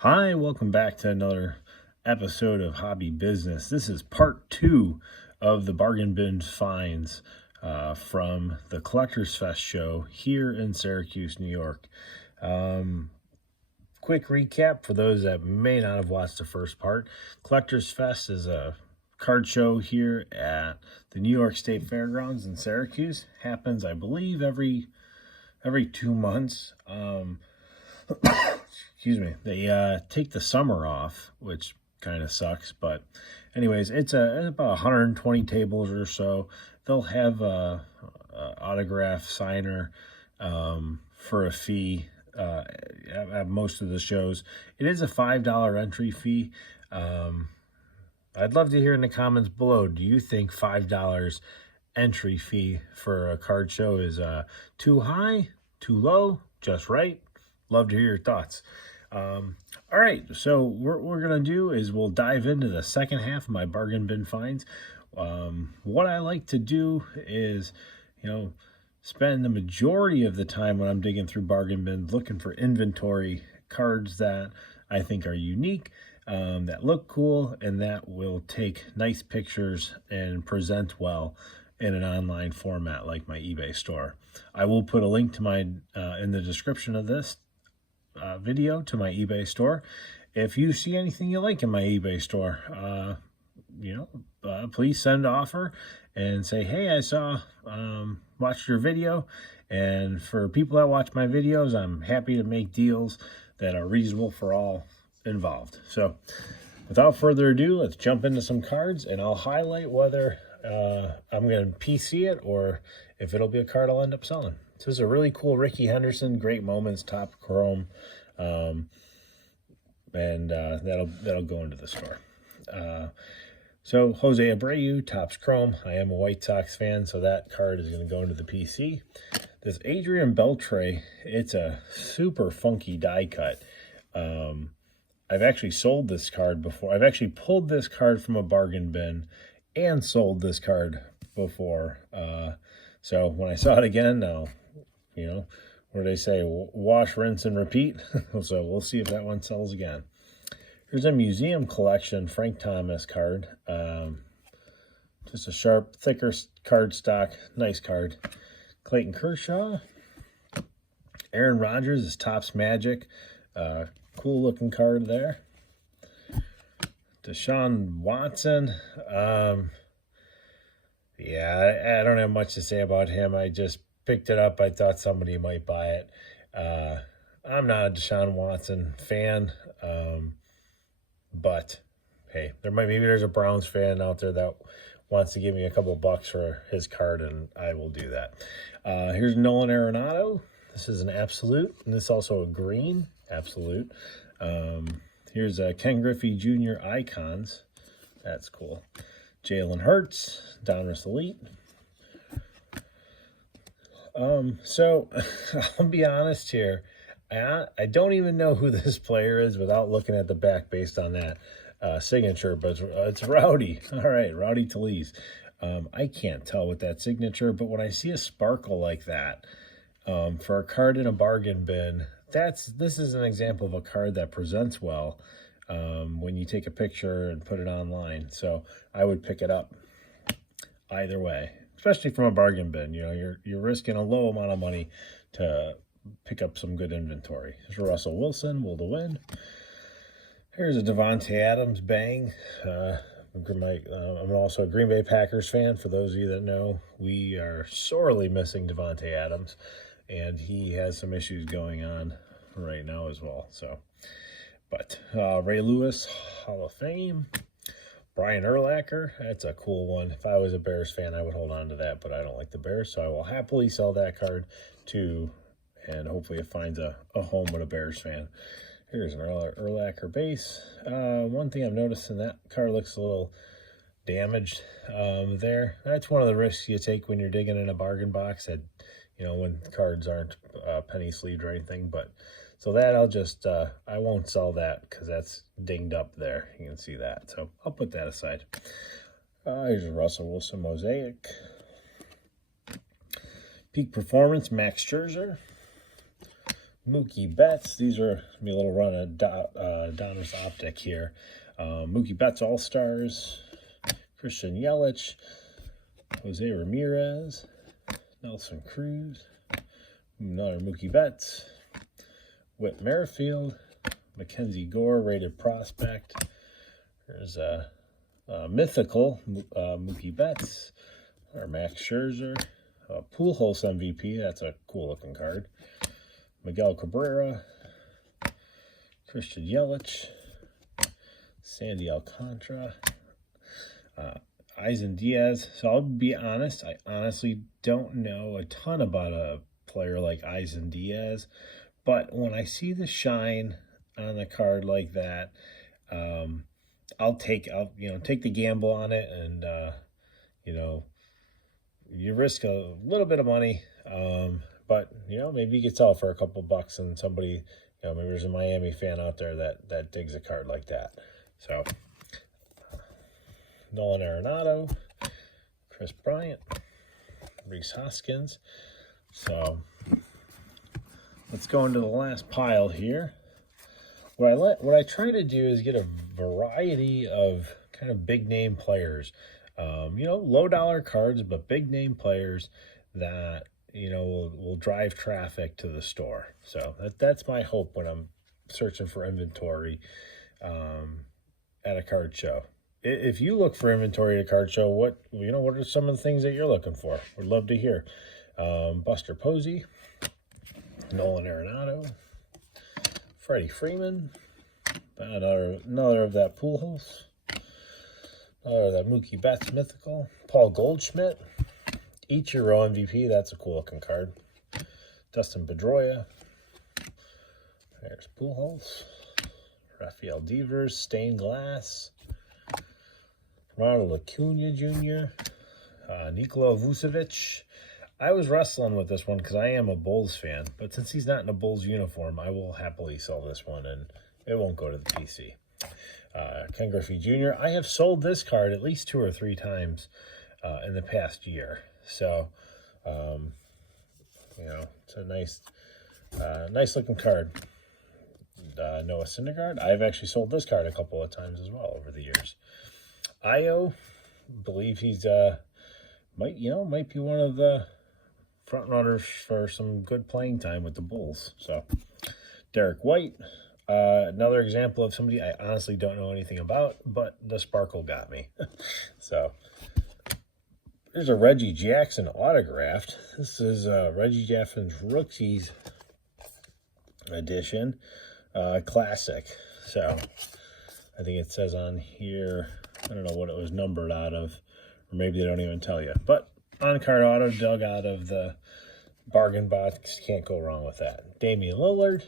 Hi, welcome back to another episode of Hobby Business. This is part 2 of the Bargain Bin finds from the Collectors Fest show here in Syracuse, New York. Quick recap for those that may not have watched the first part. Collectors Fest is a card show here at the New York State Fairgrounds in Syracuse. Happens, I believe, every 2 months. Excuse me. They take the summer off, which kind of sucks. But anyways, it's about 120 tables or so. They'll have a autograph signer for a fee at most of the shows. It is a $5 entry fee. I'd love to hear in the comments below, do you think $5 entry fee for a card show is too high, too low, just right? Love to hear your thoughts. All right, so what we're going to do is we'll dive into the second half of my bargain bin finds. What I like to do is, spend the majority of the time when I'm digging through bargain bins looking for inventory cards that I think are unique, that look cool, and that will take nice pictures and present well in an online format like my eBay store. I will put a link to my in the description of this video to my eBay store. If you see anything you like in my eBay store, please send an offer and say, hey, I saw, watched your video. And for people that watch my videos, I'm happy to make deals that are reasonable for all involved. So without further ado, let's jump into some cards, and I'll highlight whether I'm going to PC it or if it'll be a card I'll end up selling. This is a really cool Ricky Henderson, Great Moments, top chrome, and that'll go into the store. So Jose Abreu, Topps Chrome. I am a White Sox fan, so that card is going to go into the PC. This Adrian Beltre, it's a super funky die cut. I've actually sold this card before. I've actually pulled this card from a bargain bin and sold this card before. So when I saw it again, now, what do they say? Wash, rinse, and repeat. So we'll see if that one sells again. Here's a museum collection Frank Thomas card. Just a sharp, thicker card stock. Nice card. Clayton Kershaw. Aaron Rodgers is Topps Magic. Cool looking card there. Deshaun Watson. Yeah, I don't have much to say about him. I just picked it up. I thought somebody might buy it. I'm not a Deshaun Watson fan. But hey, maybe there's a Browns fan out there that wants to give me a couple bucks for his card, and I will do that. Here's Nolan Arenado. This is an absolute, and this is also a green absolute. Here's Ken Griffey Jr. Icons. That's cool. Jalen Hurts, Donruss Elite. So I'll be honest here. I don't even know who this player is without looking at the back based on that signature, but it's Rowdy. All right, Rowdy Talese. I can't tell with that signature, but when I see a sparkle like that for a card in a bargain bin, this is an example of a card that presents well when you take a picture and put it online. So I would pick it up either way, especially from a bargain bin. You're risking a low amount of money to pick up some good inventory. Here's Russell Wilson, will to win. Here's a Devontae Adams bang. I'm also a Green Bay Packers fan. For those of you that know, we are sorely missing Devontae Adams, and he has some issues going on right now as well. So, but Ray Lewis, Hall of Fame. Brian Urlacher, that's a cool one. If I was a Bears fan, I would hold on to that, but I don't like the Bears, so I will happily sell that card to, and hopefully it finds a home with a Bears fan. Here's an Urlacher base. One thing I've noticed in that card looks a little damaged there. That's one of the risks you take when you're digging in a bargain box, that, when cards aren't penny sleeved or anything. But so that I'll just, I won't sell that because that's dinged up there. You can see that. So I'll put that aside. Here's a Russell Wilson mosaic. Peak Performance, Max Scherzer. Mookie Betts. These are me a little run of Donruss Optic here. Mookie Betts All-Stars, Christian Yelich, Jose Ramirez, Nelson Cruz, another Mookie Betts, Whit Merrifield, Mackenzie Gore, rated prospect. There's a mythical Mookie Betts, or Max Scherzer, Pujols MVP. That's a cool looking card. Miguel Cabrera, Christian Yelich, Sandy Alcantara, Eisen Diaz. So I'll be honest, I honestly don't know a ton about a player like Eisen Diaz, but when I see the shine on a card like that, I'll take the gamble on it, and you risk a little bit of money, but maybe you could sell for a couple bucks, and somebody, maybe there's a Miami fan out there that digs a card like that. So Nolan Arenado, Chris Bryant, Rhys Hoskins. So let's go into the last pile here. What I try to do is get a variety of kind of big name players, low dollar cards, but big name players that will drive traffic to the store. So that's my hope when I'm searching for inventory at a card show. If you look for inventory at a card show, what are some of the things that you're looking for? We'd love to hear. Buster Posey, Nolan Arenado, Freddie Freeman, another of that Pujols, another of that Mookie Betts mythical, Paul Goldschmidt, Ichiro MVP. That's a cool looking card. Dustin Pedroia. There's Pujols, Rafael Devers, stained glass, Ronald Acuna Jr., Nikola Vucevic. I was wrestling with this one because I am a Bulls fan, but since he's not in a Bulls uniform, I will happily sell this one, and it won't go to the PC. Ken Griffey Jr. I have sold this card at least 2 or 3 times in the past year. So, it's a nice looking card. Noah Syndergaard. I've actually sold this card a couple of times as well over the years. Io, believe he's might be one of the front runners for some good playing time with the Bulls. So Derek White, another example of somebody I honestly don't know anything about, but the sparkle got me. So there's a Reggie Jackson autographed. This is Reggie Jackson's Rookies edition, classic. So I think it says on here, I don't know what it was numbered out of, or maybe they don't even tell you. But on-card auto dug out of the bargain box. Can't go wrong with that. Damian Lillard,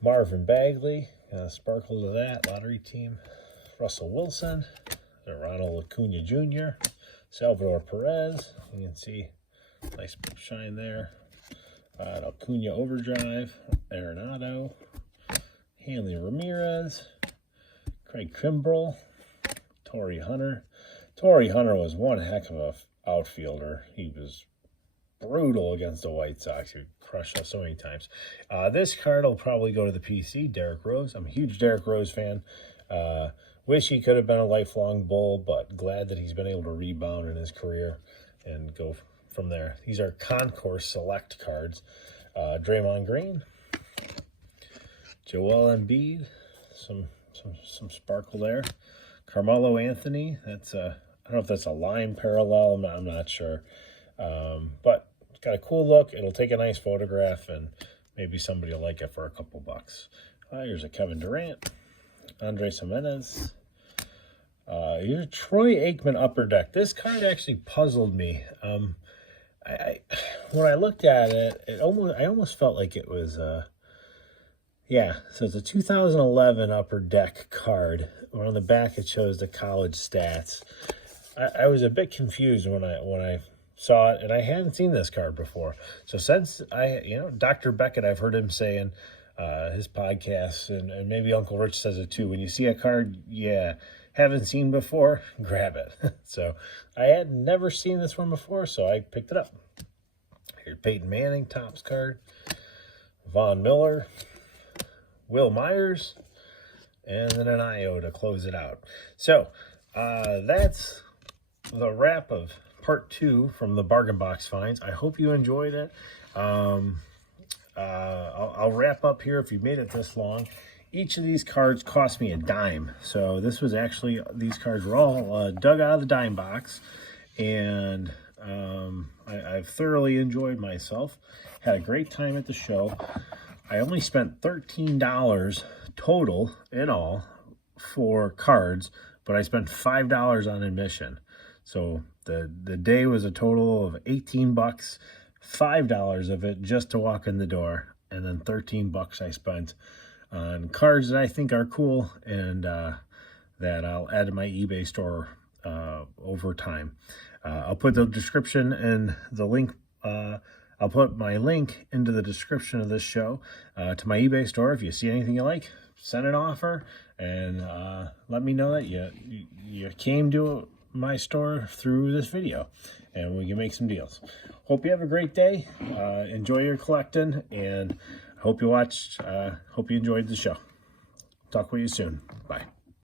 Marvin Bagley, sparkle to that, lottery team. Russell Wilson, Ronald Acuna Jr., Salvador Perez. You can see nice shine there. Acuna Overdrive, Arenado, Hanley Ramirez, Craig Kimbrell, Torrey Hunter. Torrey Hunter was one heck of a outfielder. He was brutal against the White Sox. He crushed us so many times. This card will probably go to the PC. Derrick Rose. I'm a huge Derrick Rose fan. Wish he could have been a lifelong Bull, but glad that he's been able to rebound in his career and go from there. These are Concourse Select cards. Draymond Green, Joel Embiid, some sparkle there. Carmelo Anthony, that's I don't know if that's a line parallel, I'm not sure. But it's got a cool look. It'll take a nice photograph, and maybe somebody will like it for a couple bucks. Here's a Kevin Durant, Andres Jimenez. Here's Troy Aikman Upper Deck. This card actually puzzled me. When I looked at it, I almost felt like it was so it's a 2011 Upper Deck card. On the back it shows the college stats. I was a bit confused when I saw it, and I hadn't seen this card before. So since Dr. Beckett, I've heard him saying his podcasts, and maybe Uncle Rich says it too. When you see a card, haven't seen before, grab it. So I had never seen this one before, so I picked it up. Your Peyton Manning Topps card, Von Miller, Will Myers, and then an IO to close it out. So that's the wrap of part 2 from the Bargain Box finds. I hope you enjoyed it. I'll wrap up here if you made it this long. Each of these cards cost me a dime. So this was actually, these cards were all dug out of the dime box. And I've thoroughly enjoyed myself. Had a great time at the show. I only spent $13 total in all for cards, but I spent $5 on admission. So the day was a total of 18 bucks, $5 of it just to walk in the door, and then 13 bucks I spent on cards that I think are cool and that I'll add to my eBay store over time. I'll put the description and the link. I'll put my link into the description of this show to my eBay store. If you see anything you like, send an offer and let me know that you came to my store through this video, and we can make some deals. Hope you have a great day. Enjoy your collecting, and hope you enjoyed the show. Talk with you soon. Bye.